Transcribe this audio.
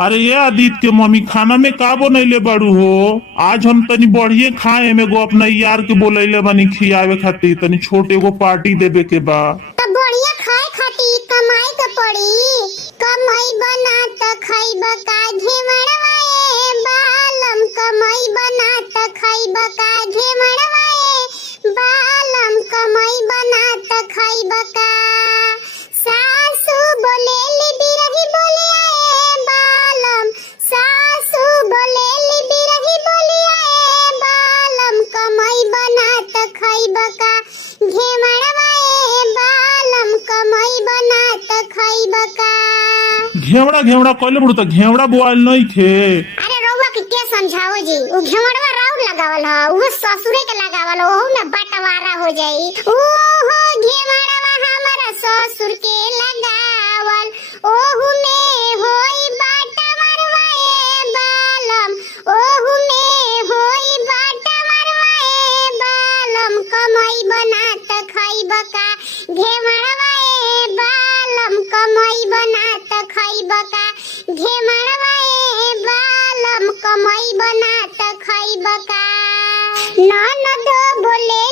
अरे ये आदित्य मम्मी खाना में का बनैले बाड़ू हो। आज हम तनी बढ़िए खाए में गो अपना यार के बोलैले बानी खियावे खातिर तनी छोटे एगो पार्टी देवे के बा। तो बढ़िया खाए खातिर कमाई के पड़ी। कमाई बना त खाइब का घेवड़वाए बालम, कमाई बना त खाइब का घेवड़वाए बालम, कमाई बना त खाइब का। सासू बोलेली बिरही बोले आए बालम, सासू बोलेली बिरही बोले आए बालम, कमाई बना त खाइब का घेवड़वाए बालम, कमाई बना त खाइब का। घेवड़ा घेवड़ा कहले बड़ू तो घेवड़ा बोआल नहीं थे। अरे रउआ के के समझाओ जी, उ घेवड़वा राउर लगावल ह, उ ससुरे के लगावल, ओहू में बंटवारा हो जाई। ओहो घेवड़वा हमारा ससुर के लगावल, ओहू में होई बंटवारवाए बालम, ओहू में होई बंटवारवाए बालम, कमाई बना त खाइब का घेवड़वाए बालम, कमाई बना त खाइब का घेवड़वाए बालम, कमाई बना त खाइब का। ननद बोले